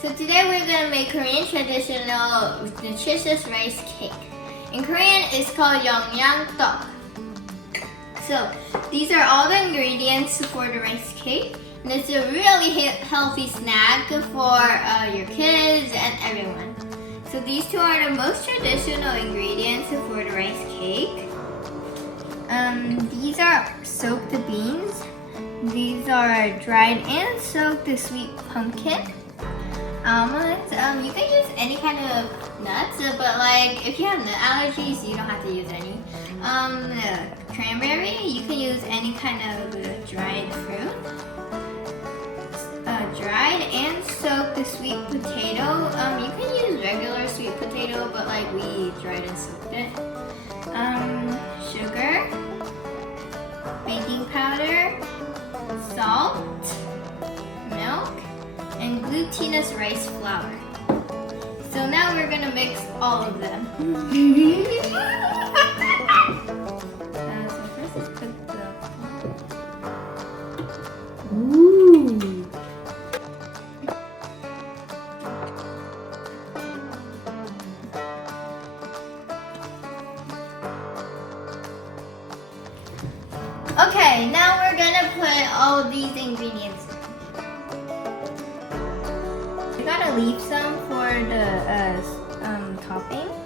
So today we're gonna make Korean traditional nutritious rice cake. In Korean, it's called Youngyang Deeok. So these are all the ingredients for the rice cake, and it's a really healthy snack for your kids and everyone. So these two are the most traditional ingredients for the rice cake. These are soaked beans. These are dried and soaked sweet pumpkin. Almonds. You can use any kind of nuts, but like if you have nut allergies, you don't have to use any. Cranberry. You can use any kind of dried fruit. Dried and soaked sweet potato. You can use regular sweet potato, but like we dried and soaked it. Sugar, baking powder, salt, milk, and glutinous rice flour. So now we're gonna mix all of them. So first let's put the Ooh. Okay, now we're gonna put all of these ingredients in. We gotta leave some for the toppings.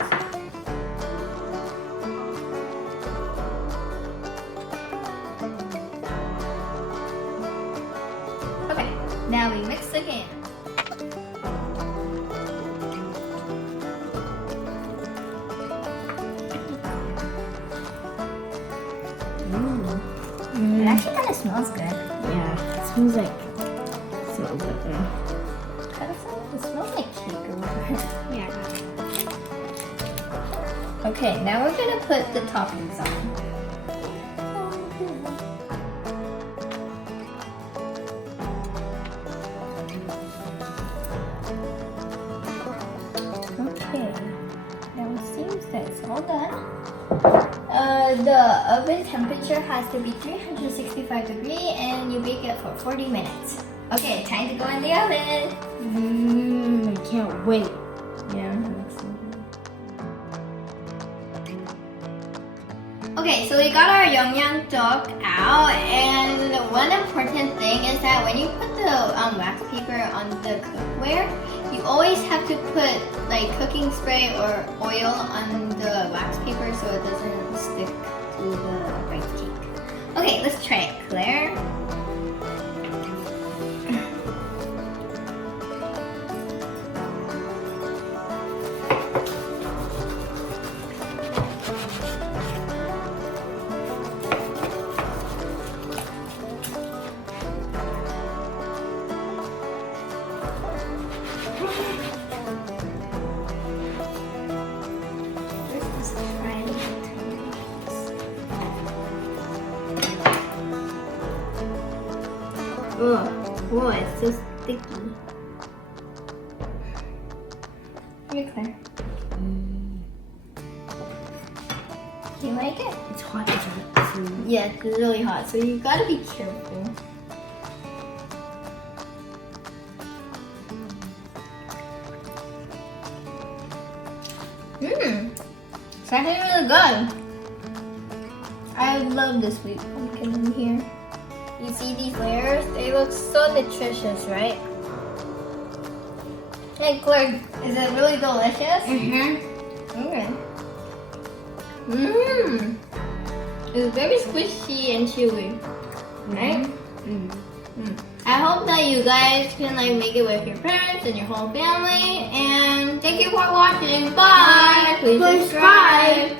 Okay, now we mix again. It actually kind of smells good. Yeah, it smells like It smells like cake or whatever. Yeah. Okay, now we're gonna put the toppings on. Okay, now it seems that it's all done. The oven temperature has to be 365 degrees and you bake it for 40 minutes. Okay, time to go in the oven. I can't wait. Yeah, I'm excited. Okay, so we got our Youngyang Deeok out, and one important thing is that when you put the wax paper on the cookware, you always have to put like cooking spray or oil on the wax paper so it doesn't stick to the rice cake. Okay, let's try it, Claire. Oh, whoa, it's so sticky. Here, Claire. Do you like it? It's hot, isn't it? Yeah, it's really hot, so you gotta be careful. It's actually really good. I love the sweet pumpkin in here. You see these layers? They look so nutritious, right? Hey Claire, is it really delicious? Okay. It's very squishy and chewy, right? I hope that you guys can like make it with your parents and your whole family. And thank you for watching. Bye. Please subscribe.